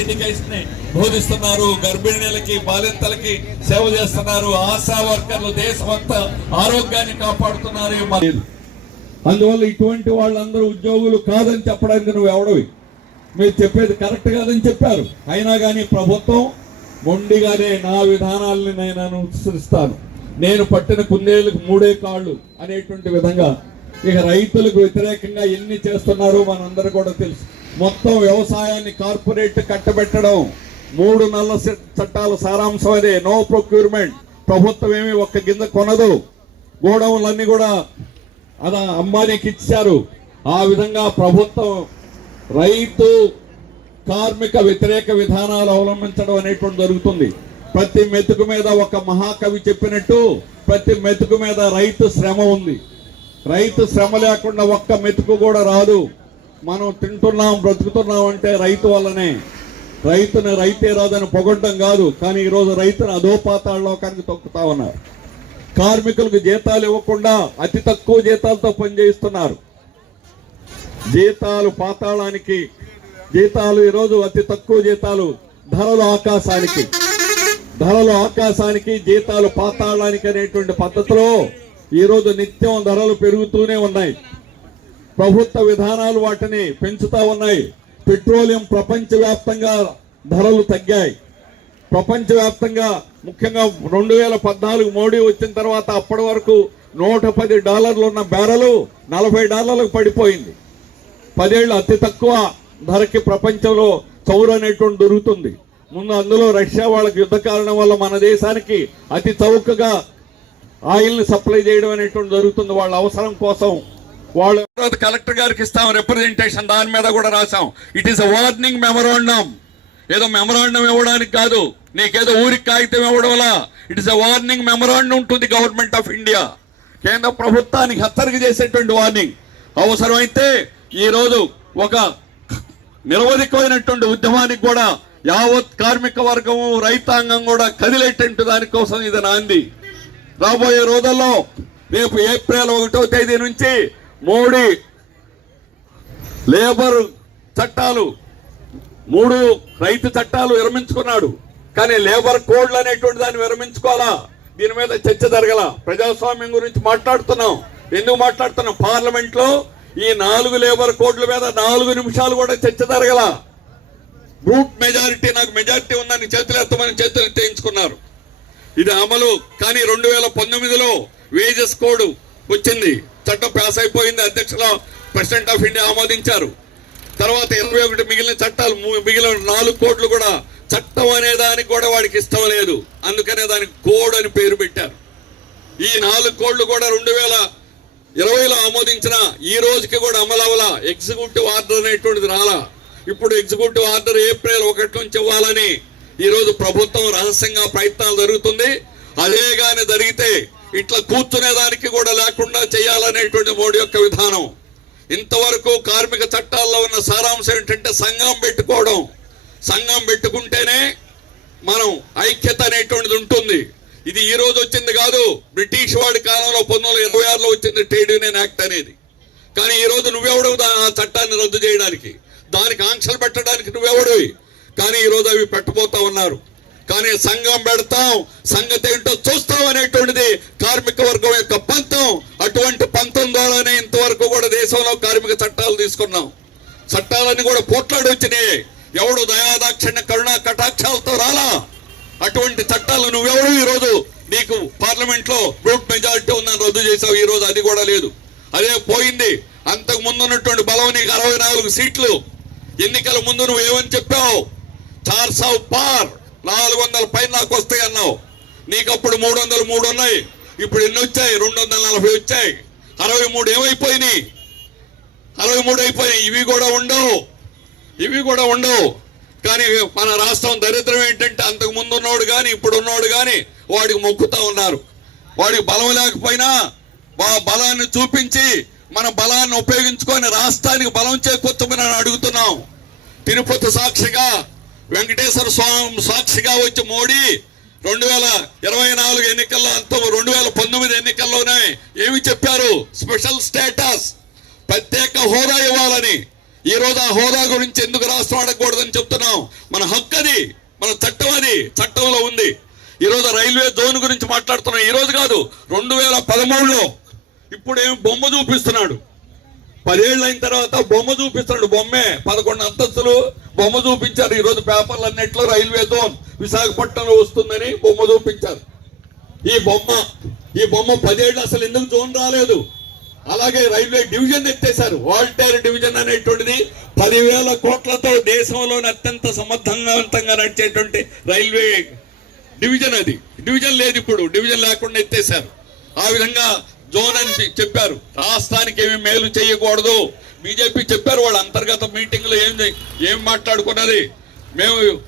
ఎడ్యుకేషన్ని బోధిస్తున్నారు గర్భిణీలకి బాలింతలకి సేవ చేస్తున్నారు ఆశా వర్కర్లు దేశమంతా ఆరోగ్యాన్ని కాపాడుతున్నారు. అందువల్ల ఇటువంటి వాళ్ళందరూ ఉద్యోగులు కాదని చెప్పడానికి నువ్వు ఎవడవి? మీరు చెప్పేది కరెక్ట్ కాదని చెప్పారు. అయినా కానీ ప్రభుత్వం మొండిగానే నా విధానాల్ని నేను అనుసరిస్తాను. నేను పట్టిన కుందేళ్ళకు మూడే కాళ్ళు అనేటువంటి విధంగా ఇక రైతులకు వ్యతిరేకంగా ఎన్ని చేస్తున్నారో మనందరూ కూడా తెలుసు. మొత్తం వ్యవసాయాన్ని కార్పొరేట్ కట్టబెట్టడం మూడు నల్ల చట్టాల సారాంశం అదే. నో ప్రొక్యూర్మెంట్ ప్రభుత్వం ఏమి ఒక్క గింజ కొనదు. గోడౌన్లన్నీ కూడా అలా అంబానీకి ఇచ్చారు. ఆ విధంగా ప్రభుత్వం రైతు కార్మిక వ్యతిరేక విధానాలు అవలంబించడం అనేటువంటి జరుగుతుంది. ప్రతి మెతుకు మీద ఒక మహాకవి చెప్పినట్టు ప్రతి మెతుకు మీద రైతు శ్రమ ఉంది. రైతు శ్రమ లేకుండా ఒక్క మెతుకు కూడా రాదు. మనం తింటున్నాం బ్రతుకుతున్నాం అంటే రైతు వల్లనే. రైతుని రైతే రాదని పొగడ్డం కాదు కానీ ఈరోజు రైతుని అధోపాతాళలోకానికి తొక్కుతా ఉన్నారు. కార్మికులకు జీతాలు ఇవ్వకుండా అతి తక్కువ జీతాలతో పనిచేయిస్తున్నారు. జీతాలు పాతాళానికి జీతాలు ఈరోజు అతి తక్కువ జీతాలు ధరలు ఆకాశానికి. ధరలు ఆకాశానికి జీతాలు పాతాళానికి అనేటువంటి పద్ధతిలో ఈరోజు నిత్యం ధరలు పెరుగుతూనే ఉన్నాయి. ప్రభుత్వ విధానాలు వాటిని పెంచుతా ఉన్నాయి. పెట్రోలియం ప్రపంచవ్యాప్తంగా ధరలు తగ్గాయి. ప్రపంచవ్యాప్తంగా ముఖ్యంగా రెండు వేల పద్నాలుగు మోడీ వచ్చిన తర్వాత అప్పటి వరకు నూట పది డాలర్లు ఉన్న బ్యారలు నలభై డాలర్లకు పడిపోయింది. పదేళ్ళు అతి తక్కువ ధరకి ప్రపంచంలో చౌరు అనేటువంటి దొరుకుతుంది. ముందు అందులో రష్యా వాళ్ళకి యుద్ధ కారణం వల్ల మన దేశానికి అతి చౌకగా ఆయిల్ని సప్లై చేయడం అనేటువంటి జరుగుతుంది. వాళ్ళ అవసరం కోసం వాళ్ళు తర్వాత కలెక్టర్ గారికి ఇస్తాం రిప్రజెంటేషన్ దాని మీద కూడా రాసాం it is a warning memorandum ఏదో మెమరాండం ఇవ్వడానికి కాదు నీకేదో ఊరికి కాగితం ఇవ్వడం వల్ల. It is a warning memorandum to the government of India కేంద్ర ప్రభుత్వానికి హెచ్చరిక చేసేటువంటి వార్నింగ్ అవసరమైతే ఈ రోజు ఒక నిరవధికమైనటువంటి ఉద్యమానికి కూడా యావత్ కార్మిక వర్గము రైతాంగం కూడా కదిలేటట్టు దానికోసం ఇది నాంది. రాబోయే రోజుల్లో రేపు ఏప్రిల్ ఒకటో తేదీ నుంచి మోడీ లేబర్ చట్టాలు మూడు రైతు చట్టాలు విరమించుకున్నాడు. కానీ లేబర్ కోడ్లు అనేటువంటి దాన్ని విరమించుకోవాలా? దీని మీద చర్చ జరగల. ప్రజాస్వామ్యం గురించి మాట్లాడుతున్నాం. ఎందుకు మాట్లాడుతున్నాం? పార్లమెంట్లో ఈ నాలుగు లేబర్ కోడ్ల మీద నాలుగు నిమిషాలు కూడా చర్చ జరగల. బ్రూట్ మెజారిటీ నాకు మెజారిటీ ఉందని చేతులు ఎత్తమని చేతులు ఎత్తేయించుకున్నారు. ఇది అమలు. కానీ రెండు వేల పంతొమ్మిదిలో వేజెస్ కోడ్ వచ్చింది. చట్టం పాస్ అయిపోయింది. అధ్యక్షుల ప్రెసిడెంట్ ఆఫ్ ఇండియా ఆమోదించారు. తర్వాత ఇరవై ఒకటి మిగిలిన చట్టాలు మిగిలిన నాలుగు కోట్లు కూడా చట్టం అనే దానికి కూడా వాడికి ఇష్టం లేదు. అందుకనే దానికి కోడ్ అని పేరు పెట్టారు. ఈ నాలుగు కోడ్లు కూడా రెండు వేల ఇరవైలో ఆమోదించిన ఈ రోజుకి కూడా అమలవల ఎగ్జిక్యూటివ్ ఆర్డర్ అనేటువంటిది రాలా. ఇప్పుడు ఎగ్జిక్యూటివ్ ఆర్డర్ ఏప్రిల్ ఒకటి నుంచి ఇవ్వాలని ఈరోజు ప్రభుత్వం రహస్యంగా ప్రయత్నాలు జరుగుతుంది. అదే కానీ జరిగితే ఇట్లా కూర్చునే దానికి కూడా లేకుండా చేయాలనేటువంటి మోడీ యొక్క విధానం. ఇంతవరకు కార్మిక చట్టాల్లో ఉన్న సారాంశం ఏంటంటే సంఘం పెట్టుకోవడం. సంఘం పెట్టుకుంటేనే మనం ఐక్యత అనేటువంటిది ఉంటుంది. ఇది ఈ రోజు వచ్చింది కాదు బ్రిటిష్ వాడి కాలంలో పంతొమ్మిది వందల ఇరవై ఆరులో వచ్చింది ట్రేడ్ యూనియన్ యాక్ట్ అనేది. కానీ ఈ రోజు నువ్వెవడవు దా- ఆ చట్టాన్ని రద్దు చేయడానికి? దానికి ఆంక్షలు పెట్టడానికి నువ్వెవడివి? కానీ ఈ రోజు అవి పెట్టబోతా ఉన్నారు. కానీ సంఘం పెడతాం సంగతి ఏంటో చూస్తాం అనేటువంటిది కార్మిక వర్గం యొక్క పంతం అటువంటి పంతం ద్వారానే ఇంతవరకు కూడా దేశంలో కార్మిక చట్టాలు తీసుకున్నాం. చట్టాలన్నీ కూడా పోట్లాడి వచ్చినాయి. ఎవడు దయాదాక్షిణ్య కరుణా కటాక్షాలతో రాలా? అటువంటి చట్టాలు నువ్వెవడు ఈ రోజు నీకు పార్లమెంట్లో బ్రూట్ మెజారిటీ ఉందని రద్దు చేసావు ఈ రోజు అది కూడా లేదు. అదే పోయింది. అంతకు ముందు ఉన్నటువంటి బలం నీకు అరవై నాలుగు సీట్లు. ఎన్నికల ముందు నువ్వు ఏమని చెప్పావు? చార్ సావ్ పార్ నాలుగు వందల పైన నాకు వస్తాయి అన్నావు నీకు అప్పుడు మూడు వందలు మూడు ఉన్నాయి. ఇప్పుడు ఎన్ని వచ్చాయి? రెండు వందల నలభై వచ్చాయి. అరవై మూడు ఏమైపోయినాయి? అరవై మూడు అయిపోయినాయి. ఇవి కూడా ఉండవు. ఇవి కూడా ఉండవు. కానీ మన రాష్ట్రం దరిద్రం ఏంటంటే అంతకు ముందు ఉన్నోడు కానీ ఇప్పుడు ఉన్నోడు కానీ వాడికి మొక్కుతా ఉన్నారు. వాడికి బలం లేకపోయినా మా బలాన్ని చూపించి మన బలాన్ని ఉపయోగించుకొని రాష్ట్రానికి బలం చేకూర్చమని అడుగుతున్నాం. తిరుపతి సాక్షిగా వెంకటేశ్వర స్వామి సాక్షిగా వచ్చి మోడీ రెండు వేల ఇరవై నాలుగు ఎన్నికల్లో అంత రెండు వేల పంతొమ్మిది ఎన్నికల్లోనే ఏమి చెప్పారు? Special status. ప్రత్యేక హోదా ఇవ్వాలని. ఈ రోజు ఆ హోదా గురించి ఎందుకు రాష్ట్రం అడగకూడదని చెప్తున్నాం? మన హక్కు అది మన చట్టం అది చట్టంలో ఉంది. ఈ రోజు రైల్వే జోన్ గురించి మాట్లాడుతున్నాం. ఈరోజు కాదు రెండు వేల పదమూడులో. ఇప్పుడేమి బొమ్మ చూపిస్తున్నాడు. పదేళ్ళు అయిన తర్వాత బొమ్మ చూపిస్తున్నాడు బొమ్మే. పదకొండు అంతస్తులు బొమ్మ చూపించారు. ఈరోజు పేపర్లు అన్నిట్లో రైల్వే జోన్ విశాఖపట్నంలో వస్తుందని బొమ్మ చూపించారు. ఈ బొమ్మ ఈ బొమ్మ పదేళ్ళు అసలు ఎందుకు జోన్ రాలేదు? అలాగే రైల్వే డివిజన్ ఎత్తేసారు వాల్టేర్ డివిజన్ అనేటువంటిది పదివేల కోట్లతో దేశంలోని అత్యంత సమర్థవంతంగా నడిచేటువంటి రైల్వే డివిజన్ అది. డివిజన్ లేదు ఇప్పుడు. డివిజన్ లేకుండా ఎత్తేసారు ఆ విధంగా జోన్ అని చెప్పారు. రాష్ట్రానికి ఏమి మేలు చేయకూడదు. బీజేపీ చెప్పారు వాళ్ళు అంతర్గత మీటింగ్లో ఏం ఏం మాట్లాడుకున్నది? మేము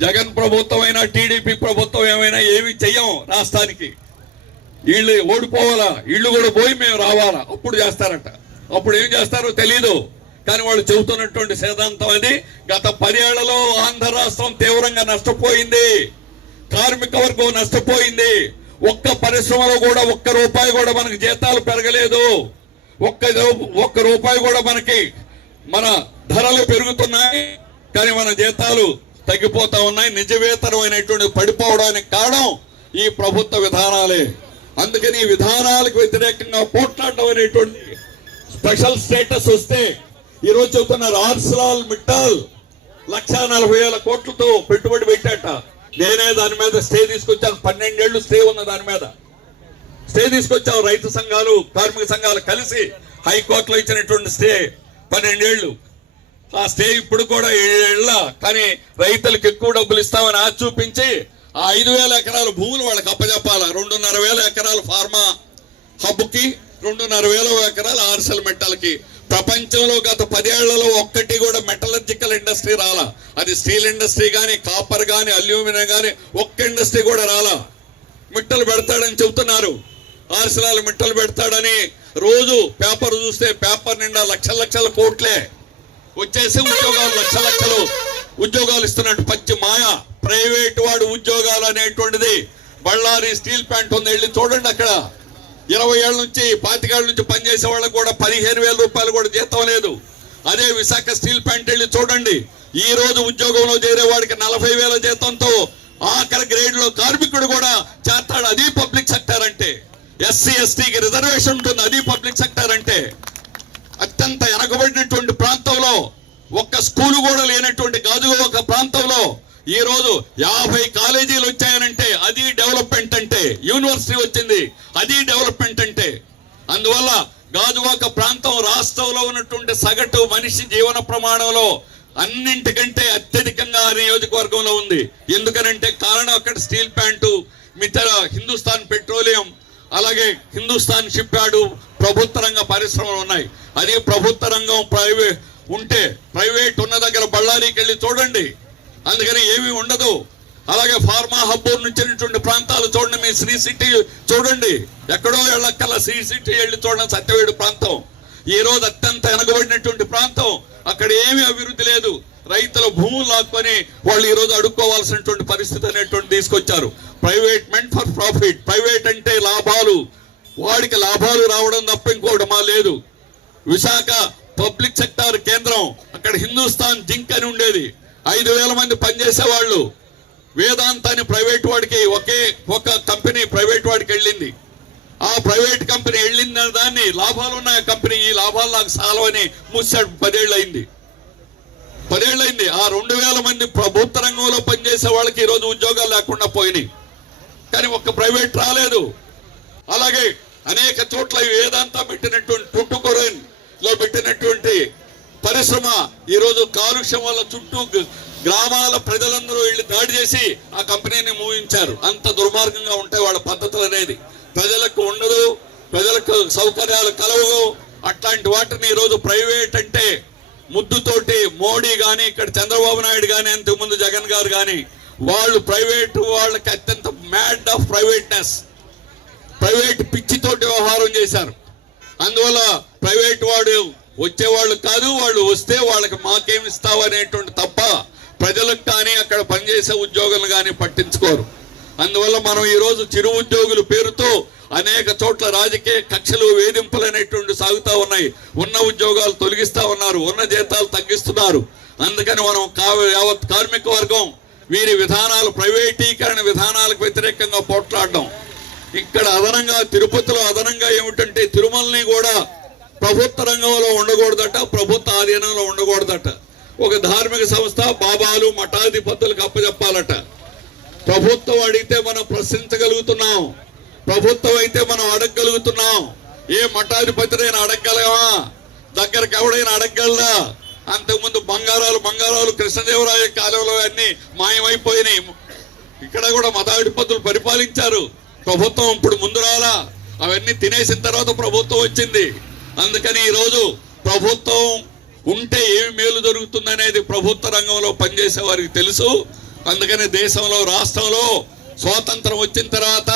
జగన్ ప్రభుత్వం అయినా టీడీపీ ప్రభుత్వం ఏమైనా ఏమి చెయ్యం రాష్ట్రానికి. వీళ్ళు ఓడిపోవాలా? వీళ్ళు కూడా పోయి మేము రావాలా? అప్పుడు చేస్తారట. అప్పుడు ఏం చేస్తారో తెలీదు. కానీ వాళ్ళు చెబుతున్నటువంటి సిద్ధాంతం అది. గత పదేళ్ళలో ఆంధ్ర రాష్ట్రం తీవ్రంగా నష్టపోయింది. కార్మిక వర్గం నష్టపోయింది. ఒక్క పరిశ్రమలో కూడా ఒక్క రూపాయి కూడా మనకి జీతాలు పెరగలేదు. ఒక్క ఒక్క రూపాయి కూడా మనకి మన ధరలు పెరుగుతున్నాయి కానీ మన జీతాలు తగ్గిపోతా ఉన్నాయి. నిజవేతనమైనటువంటి పడిపోవడానికి కారణం ఈ ప్రభుత్వ విధానాలే. అందుకని ఈ విధానాలకు వ్యతిరేకంగా పోట్లాడడం అనేటువంటి స్పెషల్ స్టేటస్ వస్తే ఈరోజు చెబుతున్నారు ఆర్సలాల్ మిట్టాల్ లక్ష నలభై వేల కోట్లతో పెట్టుబడి పెట్టాట. నేనే దాని మీద స్టే తీసుకొచ్చాను. పన్నెండేళ్ళు స్టే ఉన్న దాని మీద. స్టే తీసుకొచ్చాం రైతు సంఘాలు కార్మిక సంఘాలు కలిసి హైకోర్టులో ఇచ్చినటువంటి స్టే పన్నెండేళ్ళు ఆ స్టే ఇప్పుడు కూడా ఏళ్ళ కానీ రైతులకు ఎక్కువ డబ్బులు ఇస్తామని ఆశ చూపించి ఆ ఐదు వేల ఎకరాల భూములు వాళ్ళకి అప్పచెప్పాల రెండున్నర వేల ఎకరాలు ఫార్మా హబ్కి రెండున్నర వేల ఎకరాలు ఆర్సెల్ మెట్టాలకి ప్రపంచంలో గత పదేళ్ళలో ఒక్కటి కూడా మెటలర్జికల్ ఇండస్ట్రీ రాలా. అది స్టీల్ ఇండస్ట్రీ కానీ కాపర్ కానీ అల్యూమినియం కానీ ఒక్క ఇండస్ట్రీ కూడా రాలా. మిట్టలు పెడతాడని చెబుతున్నారు. ఆర్సలాలు మిట్టలు పెడతాడని రోజు పేపర్ చూస్తే పేపర్ నిండా లక్షల లక్షల కోట్లే. వచ్చేసి ఉద్యోగాలు లక్ష లక్షలు. ఉద్యోగాలు ఇస్తున్నట్టు పచ్చి మాయ. ప్రైవేట్ వాడు ఉద్యోగాలు అనేటువంటిది. బళ్ళారి స్టీల్ ప్లాంట్ ఉంది. వెళ్ళి చూడండి అక్కడ. ఇరవై ఏళ్ళ నుంచి పాతికేళ్ళ నుంచి పనిచేసే వాళ్ళకి కూడా పదిహేను వేల రూపాయలు కూడా జీతం లేదు. అదే విశాఖ స్టీల్ ప్లాంట్ వెళ్ళి చూడండి. ఈ రోజు ఉద్యోగంలో చేరే వాడికి నలభై వేల జీతంతో ఆఖరి గ్రేడ్లో కార్మికుడు కూడా చేస్తాడు. అది పబ్లిక్ సెక్టర్ అంటే. ఎస్సీ ఎస్టీకి రిజర్వేషన్ ఉంటుంది. అది పబ్లిక్ సెక్టర్ అంటే. అత్యంత వెనకబడినటువంటి ప్రాంతంలో ఒక్క స్కూలు కూడా లేనటువంటి గాజుగా ఒక ప్రాంతంలో ఈ రోజు యాభై కాలేజీలు వచ్చాయనంటే అది డెవలప్మెంట్ అంటే యూనివర్సిటీ వచ్చింది అది డెవలప్మెంట్ అంటే. అందువల్ల గాజువాక ప్రాంతం రాష్ట్రంలో ఉన్నటువంటి సగటు మనిషి జీవన ప్రమాణంలో అన్నింటికంటే అత్యధికంగా ఆ నియోజకవర్గంలో ఉంది. ఎందుకనంటే కారణం అక్కడ స్టీల్ ప్లాంటు మితర హిందుస్థాన్ పెట్రోలియం అలాగే హిందుస్థాన్ షిప్ యార్డు ప్రభుత్వ రంగ పరిశ్రమలు ఉన్నాయి. అది ప్రభుత్వ రంగం ప్రైవేట్ ఉంటే ప్రైవేట్ ఉన్న దగ్గర బళ్ళారికి వెళ్ళి అందుకని ఏమీ ఉండదు. అలాగే ఫార్మా హబ్ నుంచినటువంటి ప్రాంతాలు చూడండి మీ శ్రీ సిటీ చూడండి. ఎక్కడో వెళ్ళక్కల శ్రీ సిటీ వెళ్ళి చూడండి సత్యవేడు ప్రాంతం. ఈ రోజు అత్యంత వెనకబడినటువంటి ప్రాంతం. అక్కడ ఏమీ అభివృద్ధి లేదు. రైతుల భూములు లాక్కొని వాళ్ళు ఈ రోజు అడుక్కోవాల్సినటువంటి పరిస్థితి అనేటువంటి తీసుకొచ్చారు. ప్రైవేట్ మెంట్ ఫర్ ప్రాఫిట్. ప్రైవేట్ అంటే లాభాలు. వాడికి లాభాలు రావడం తప్ప ఇంకోటి మా లేదు. విశాఖ పబ్లిక్ సెక్టార్ కేంద్రం. అక్కడ హిందుస్థాన్ జింక్ అని ఉండేది. ఐదు వేల మంది పనిచేసేవాళ్ళు. వేదాంతాన్ని ప్రైవేట్ వాడికి ఒకే ఒక కంపెనీ ప్రైవేట్ వాడికి వెళ్ళింది. ఆ ప్రైవేట్ కంపెనీ వెళ్ళిన దాన్ని లాభాలు ఉన్న కంపెనీ ఈ లాభాలు నాకు సాలవని మూసాడు పదేళ్ళు అయింది పదేళ్ళైంది ఆ రెండు వేల మంది ప్రభుత్వ రంగంలో పనిచేసే వాళ్ళకి ఈ రోజు ఉద్యోగాలు లేకుండా పోయినాయి. కానీ ఒక్క ప్రైవేట్ రాలేదు. అలాగే అనేక చోట్ల ఈ వేదాంత పెట్టినటువంటి పుట్టుకొరన్లో పెట్టినటువంటి పరిశ్రమ ఈరోజు కాలుష్యం వల్ల చుట్టూ గ్రామాల ప్రజలందరూ వెళ్ళి దాడి చేసి ఆ కంపెనీని మూవించారు అంత దుర్మార్గంగా ఉంటాయి వాళ్ళ పద్ధతులు అనేది. ప్రజలకు ఉండదు ప్రజలకు సౌకర్యాలు కలవవు. అట్లాంటి వాటిని ఈరోజు ప్రైవేట్ అంటే ముద్దుతోటి మోడీ కానీ ఇక్కడ చంద్రబాబు నాయుడు కానీ అంతకుముందు జగన్ గారు కానీ వాళ్ళు ప్రైవేట్ వాళ్ళకి అత్యంత మ్యాడ్ ఆఫ్ ప్రైవేట్నెస్. ప్రైవేట్ పిచ్చితోటి వ్యవహారం చేశారు. అందువల్ల ప్రైవేట్ వాడు వచ్చేవాళ్ళు కాదు వాళ్ళు వస్తే వాళ్ళకి మాకేమి ఇస్తావు అనేటువంటి తప్ప ప్రజలకు కానీ అక్కడ పనిచేసే ఉద్యోగులు కానీ పట్టించుకోరు. అందువల్ల మనం ఈరోజు చిరు ఉద్యోగుల పేరుతో అనేక చోట్ల రాజకీయ కక్షలు వేధింపులు అనేటువంటి సాగుతా ఉన్నాయి. ఉన్న ఉద్యోగాలు తొలగిస్తూ ఉన్నారు ఉన్న జీతాలు తగ్గిస్తున్నారు. అందుకని మనం కా- యావత్ కార్మిక వర్గం వీరి విధానాలు ప్రైవేటీకరణ విధానాలకు వ్యతిరేకంగా పోట్లాడడం. ఇక్కడ అదనంగా తిరుపతిలో అదనంగా ఏమిటంటే తిరుమలని కూడా ప్రభుత్వ రంగంలో ఉండకూడదట ప్రభుత్వ ఆధీనంలో ఉండకూడదట. ఒక ధార్మిక సంస్థ బాబాలు మఠాధిపతులకు అప్పచెప్పాలట ప్రభుత్వం అడిగితే మనం ప్రశ్నించగలుగుతున్నాం. ప్రభుత్వం అయితే మనం అడగగలుగుతున్నాం. ఏ మఠాధిపతినైనా అడగగలమా? దగ్గరకు ఎవడైనా అడగగలరా అంతకుముందు బంగారాలు బంగారాలు కృష్ణదేవరాయ కాలంలో అన్ని మాయమైపోయినాయి. ఇక్కడ కూడా మతాధిపతులు పరిపాలించారు. ప్రభుత్వం ఇప్పుడు ముందు రాలా. అవన్నీ తినేసిన తర్వాత ప్రభుత్వం వచ్చింది. అందుకని ఈరోజు ప్రభుత్వం ఉంటే ఏమి మేలు జరుగుతుందనేది ప్రభుత్వ రంగంలో పనిచేసే వారికి తెలుసు. అందుకని దేశంలో రాష్ట్రంలో స్వాతంత్రం వచ్చిన తర్వాత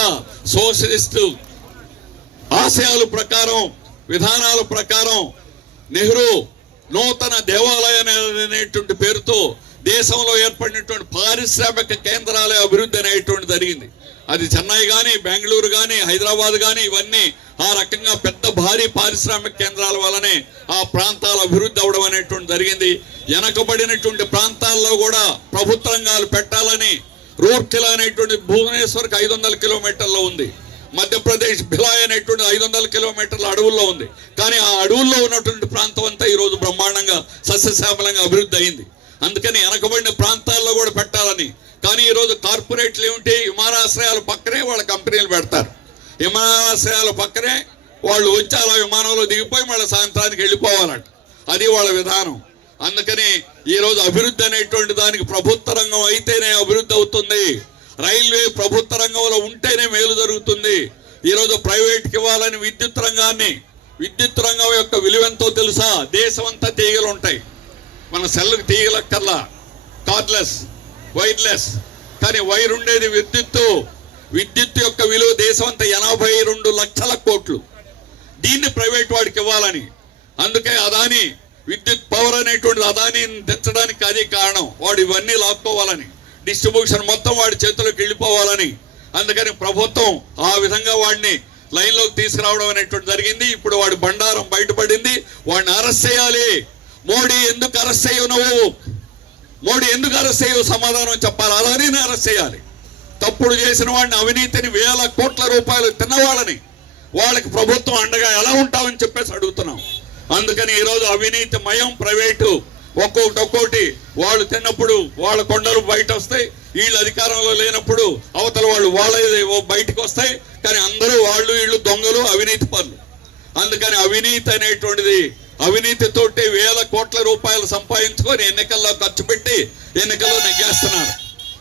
సోషలిస్టు ఆశయాల ప్రకారం విధానాల ప్రకారం నెహ్రూ నూతన దేవాలయం అనేటువంటి పేరుతో దేశంలో ఏర్పడినటువంటి పారిశ్రామిక కేంద్రాల అభివృద్ధి అనేటువంటి జరిగింది. అది చెన్నై కానీ బెంగళూరు కానీ హైదరాబాద్ కానీ ఇవన్నీ ఆ రకంగా పెద్ద భారీ పారిశ్రామిక కేంద్రాల వల్లనే ఆ ప్రాంతాల అభివృద్ధి అవడం అనేటువంటి జరిగింది. వెనకబడినటువంటి ప్రాంతాల్లో కూడా ప్రభుత్వ రంగాలు పెట్టాలని రూర్కెలా అనేటువంటి భువనేశ్వర్కి ఐదు వందల కిలోమీటర్లో ఉంది. మధ్యప్రదేశ్ భిలాయ్ అనేటువంటి ఐదు వందల కిలోమీటర్ల అడవుల్లో ఉంది. కానీ ఆ అడవుల్లో ఉన్నటువంటి ప్రాంతం అంతా ఈరోజు బ్రహ్మాండంగా సస్యశ్యామలంగా అభివృద్ధి అయింది. అందుకని వెనకబడిన ప్రాంతాల్లో కూడా పెట్టాలని. కానీ ఈరోజు కార్పొరేట్లు ఏమిటి? విమానాశ్రయాల పక్కనే వాళ్ళ కంపెనీలు పెడతారు. విమానాశ్రయాల పక్కనే వాళ్ళు వచ్చి అలా విమానంలో దిగిపోయి మళ్ళీ సాయంత్రానికి వెళ్ళిపోవాలంట. అది వాళ్ళ విధానం. అందుకని ఈ రోజు అభివృద్ధి అనేటువంటి దానికి ప్రభుత్వ రంగం అయితేనే అభివృద్ధి అవుతుంది. రైల్వే ప్రభుత్వ రంగంలో ఉంటేనే మేలు జరుగుతుంది. ఈరోజు ప్రైవేట్కి ఇవ్వాలని విద్యుత్ రంగాన్ని విద్యుత్ రంగం యొక్క విలువెంతో తెలుసా? దేశం అంతా తీగలు ఉంటాయి మన సెల్లుకి తీయలక్కర్లా. Cordless wireless. కానీ వైర్ ఉండేది విద్యుత్తు. విద్యుత్ యొక్క విలువ దేశం అంతా ఎనభై రెండు లక్షల కోట్లు. దీన్ని ప్రైవేట్ వాడికి ఇవ్వాలని. అందుకే అదాని విద్యుత్ పవర్ అనేటువంటి అదాని తెచ్చడానికి అది కారణం. వాడు ఇవన్నీ లాక్కోవాలని. డిస్ట్రిబ్యూషన్ మొత్తం వాడి చేతిలోకి వెళ్ళిపోవాలని. అందుకని ప్రభుత్వం ఆ విధంగా వాడిని లైన్లోకి తీసుకురావడం అనేటువంటి జరిగింది. ఇప్పుడు వాడి బండారం బయటపడింది. వాడిని అరెస్ట్ చేయాలి. మోడీ ఎందుకు అరెస్ట్ చేయవు నువ్వు? మోడీ ఎందుకు అరెస్ట్ చేయవు సమాధానం చెప్పాలి. అలానే అరెస్ట్ చేయాలి. తప్పుడు చేసిన వాడిని అవినీతిని వేల కోట్ల రూపాయలు తిన్నవాళ్ళని వాళ్ళకి ప్రభుత్వం అండగా ఎలా ఉంటామని చెప్పేసి అడుగుతున్నాం. అందుకని ఈరోజు అవినీతి మయం ప్రైవేటు ఒక్కొక్కటి ఒక్కొక్కటి వాళ్ళు తిన్నప్పుడు వాళ్ళ కొండలు బయట వస్తాయి. వీళ్ళు అధికారంలో లేనప్పుడు అవతల వాళ్ళు వాళ్ళ బయటకు వస్తాయి. కానీ అందరూ వాళ్ళు వీళ్ళు దొంగలు అవినీతి పనులు. అందుకని అవినీతి అనేటువంటిది అవినీతితోటి వేల కోట్ల రూపాయలు సంపాదించుకొని ఎన్నికల్లో ఖర్చు పెట్టి ఎన్నికల్లో నెగ్గేస్తున్నారు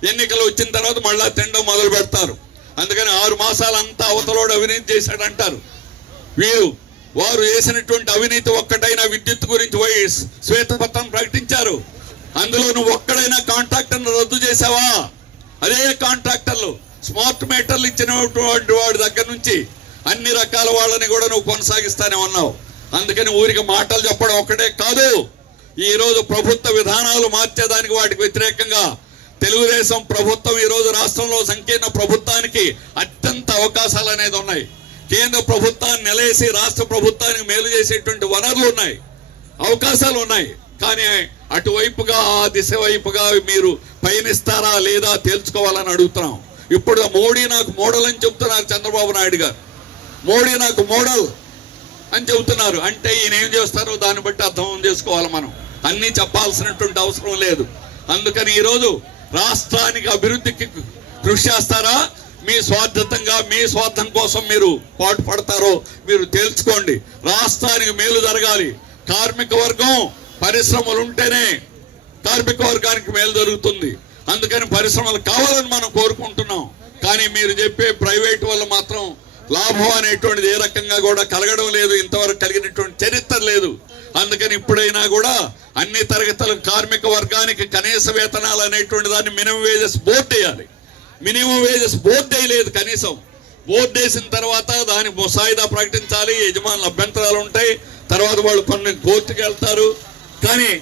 ఎన్నికలు వచ్చిన తర్వాత మళ్ళా తినడం మొదలు పెడతారు. అందుకని ఆరు మాసాలంతా అవతలోడు అవినీతి చేశాడంటారు. వీరు వారు చేసినటువంటి అవినీతి ఒక్కటైనా విద్యుత్ గురించి పోయి శ్వేతపత్రం ప్రకటించారు. అందులో నువ్వు ఒక్కడైనా కాంట్రాక్టర్ను రద్దు చేసావా అదే కాంట్రాక్టర్లు స్మార్ట్ మీటర్లు ఇచ్చినటువంటి వాడి దగ్గర నుంచి అన్ని రకాల వాళ్ళని కూడా నువ్వు కొనసాగిస్తానే ఉన్నావు. అందుకని ఊరికి మాటలు చెప్పడం ఒక్కటే కాదు. ఈరోజు ప్రభుత్వ విధానాలు మార్చేదానికి వాటికి వ్యతిరేకంగా తెలుగుదేశం ప్రభుత్వం ఈ రోజు రాష్ట్రంలో సంకీర్ణ ప్రభుత్వానికి అత్యంత అవకాశాలు అనేది ఉన్నాయి. కేంద్ర ప్రభుత్వాన్ని నెలేసి రాష్ట్ర ప్రభుత్వానికి మేలు చేసేటువంటి వనరులు ఉన్నాయి. అవకాశాలు ఉన్నాయి. కానీ అటువైపుగా ఆ దిశ వైపుగా మీరు పయనిస్తారా లేదా తేల్చుకోవాలని అడుగుతున్నాం. ఇప్పుడు మోడీ నాకు మోడల్ అని చెప్తున్నారు చంద్రబాబు నాయుడు గారు. మోడీ నాకు మోడల్. అని చెబుతున్నారు. అంటే ఈయన ఏం చేస్తారో దాన్ని బట్టి అర్థం చేసుకోవాలి మనం. అన్నీ చెప్పాల్సినటువంటి అవసరం లేదు. అందుకని ఈరోజు రాష్ట్రానికి అభివృద్ధికి కృషి చేస్తారా? మీ స్వార్థతంగా మీ స్వార్థం కోసం మీరు పాటు పడతారో మీరు తేల్చుకోండి రాష్ట్రానికి మేలు జరగాలి. కార్మిక వర్గం పరిశ్రమలు ఉంటేనే కార్మిక వర్గానికి మేలు జరుగుతుంది. అందుకని పరిశ్రమలు కావాలని మనం కోరుకుంటున్నాం. కానీ మీరు చెప్పే ప్రైవేట్ వల్ల మాత్రం లాభం అనేటువంటిది ఏ రకంగా కూడా కలగడం లేదు ఇంతవరకు కలిగినటువంటి చరిత్ర లేదు. అందుకని ఇప్పుడైనా కూడా అన్ని తరగతుల కార్మిక వర్గానికి కనీస వేతనాలు అనేటువంటి దాన్ని మినిమం వేజెస్ బోర్డు వేయాలి. మినిమం వేజెస్ బోర్డు వేయలేదు కనీసం. బోర్డు వేసిన తర్వాత దాని ముసాయిదా ప్రకటించాలి యజమానుల అభ్యంతరాలు ఉంటాయి. తర్వాత వాళ్ళు కొన్ని కోర్టుకు వెళ్తారు. కానీ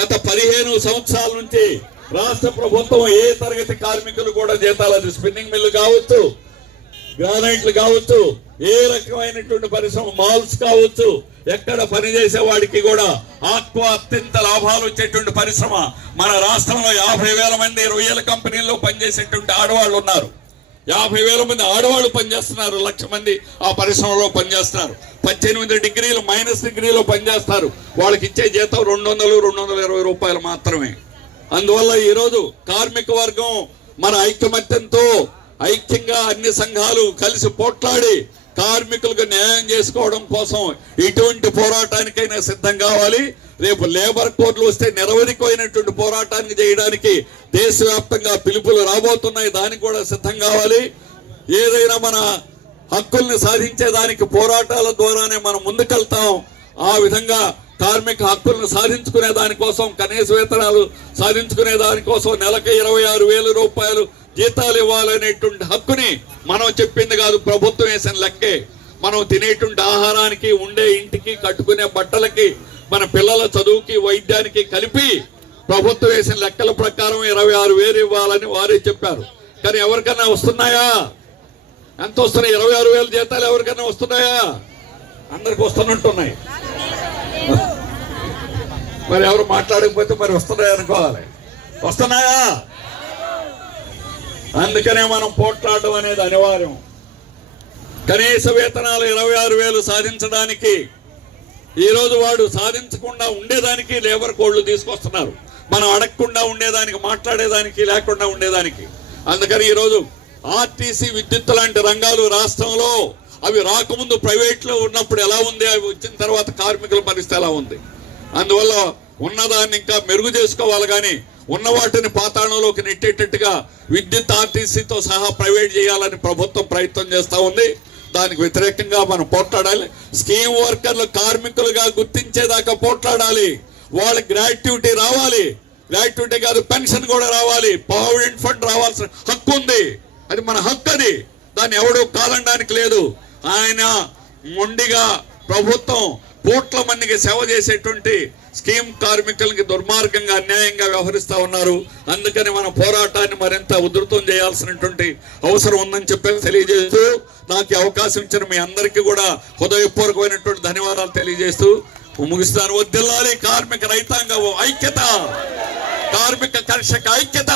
గత పదిహేను సంవత్సరాల నుంచి రాష్ట్ర ప్రభుత్వం ఏ తరగతి కార్మికులు కూడా జీతాలు అది స్పిన్నింగ్ మిల్లు కావచ్చు గ్రానైట్లు కావచ్చు ఏ రకమైనటువంటి పరిశ్రమ మాల్స్ కావచ్చు ఎక్కడ పనిచేసే వాడికి కూడా ఆత్మ అత్యంత లాభాలు వచ్చేటువంటి పరిశ్రమ మన రాష్ట్రంలో యాభై వేల మంది రొయ్యల కంపెనీల్లో పనిచేసేటువంటి ఆడవాళ్ళు ఉన్నారు. యాభై వేల మంది ఆడవాళ్ళు పనిచేస్తున్నారు లక్ష మంది ఆ పరిశ్రమలో పనిచేస్తున్నారు. పద్దెనిమిది డిగ్రీలు మైనస్ డిగ్రీలో పనిచేస్తారు. వాళ్ళకి ఇచ్చే జీతం రెండు వందలు రెండు వందల ఇరవై రూపాయలు మాత్రమే. అందువల్ల ఈరోజు కార్మిక వర్గం మన ఐకమత్యంతో ఐక్యంగా అన్ని సంఘాలు కలిసి పోట్లాడి కార్మికులకు న్యాయం చేసుకోవడం కోసం ఇటువంటి పోరాటానికైనా సిద్ధం కావాలి. రేపు లేబర్ కోడ్లు వస్తే నిరవధికమైనటువంటి పోరాటానికి చేయడానికి దేశవ్యాప్తంగా పిలుపులు రాబోతున్నాయి. దానికి కూడా సిద్ధం కావాలి. ఏదైనా మన హక్కుల్ని సాధించేదానికి పోరాటాల ద్వారానే మనం ముందుకెళ్తాం. ఆ విధంగా కార్మిక హక్కులను సాధించుకునే దానికోసం కనీస వేతనాలు సాధించుకునే దానికోసం నెలకు ఇరవై ఆరు వేల రూపాయలు జీతాలు ఇవ్వాలనేటువంటి హక్కుని మనం చెప్పింది కాదు ప్రభుత్వం వేసిన లెక్కే. మనం తినేటువంటి ఆహారానికి ఉండే ఇంటికి కట్టుకునే బట్టలకి మన పిల్లల చదువుకి వైద్యానికి కలిపి ప్రభుత్వం వేసిన లెక్కల ప్రకారం ఇరవై ఆరు వేలు ఇవ్వాలని వారే చెప్పారు. కానీ ఎవరికైనా వస్తున్నాయా? ఎంత వస్తున్నాయి? ఇరవై ఆరు వేల జీతాలు ఎవరికైనా వస్తున్నాయా? అందరికి వస్తున్నట్టున్నాయి. మరి ఎవరు మాట్లాడకపోతే మరి వస్తున్నాయి అనుకోవాలి వస్తున్నాయా? అందుకనే మనం పోట్లాడడం అనేది అనివార్యం. కనీస వేతనాలు ఇరవై ఆరు వేలు సాధించడానికి ఈరోజు వాడు సాధించకుండా ఉండేదానికి లేబర్ కోడ్లు తీసుకొస్తున్నారు. మనం అడగకుండా ఉండేదానికి మాట్లాడేదానికి లేకుండా ఉండేదానికి. అందుకని ఈరోజు ఆర్టీసీ విద్యుత్ లాంటి రంగాలు రాష్ట్రంలో అవి రాకముందు ప్రైవేట్లో ఉన్నప్పుడు ఎలా ఉంది అవి వచ్చిన తర్వాత కార్మికుల పరిస్థితి ఎలా ఉంది? అందువల్ల ఉన్నదాన్ని ఇంకా మెరుగు చేసుకోవాలి కానీ ఉన్న వాటిని పాతాళంలోకి నెట్టేటట్టుగా విద్యుత్ ఆర్టీసీతో సహా ప్రైవేట్ చేయాలని ప్రభుత్వం ప్రయత్నం చేస్తూ ఉంది. దానికి వ్యతిరేకంగా మనం పోట్లాడాలి. స్కీమ్ వర్కర్లు కార్మికులుగా గుర్తించేదాకా పోట్లాడాలి. వాళ్ళకి గ్రాట్యుటీ రావాలి. గ్రాట్యుటీ కాదు పెన్షన్ కూడా రావాలి. ప్రావిడెంట్ ఫండ్ రావాల్సిన హక్కు ఉంది. అది మన హక్కు అది. దాన్ని ఎవడూ కాదనడానికి లేదు. ఆయన మొండిగా ప్రభుత్వం కోట్ల మందికి సేవ చేసేటువంటి స్కీమ్ కార్మికులకి దుర్మార్గంగా అన్యాయంగా వ్యవహరిస్తూ ఉన్నారు. అందుకని మన పోరాటాన్ని మరింత ఉధృతం చేయాల్సినటువంటి అవసరం ఉందని చెప్పి తెలియజేస్తూ నాకు అవకాశం ఇచ్చిన మీ అందరికీ కూడా హృదయపూర్వకమైనటువంటి ధన్యవాదాలు తెలియజేస్తూ ముగిస్తాను. వద్దిల్లాలి కార్మిక రైతాంగ ఐక్యత! కార్మిక కర్షక ఐక్యత!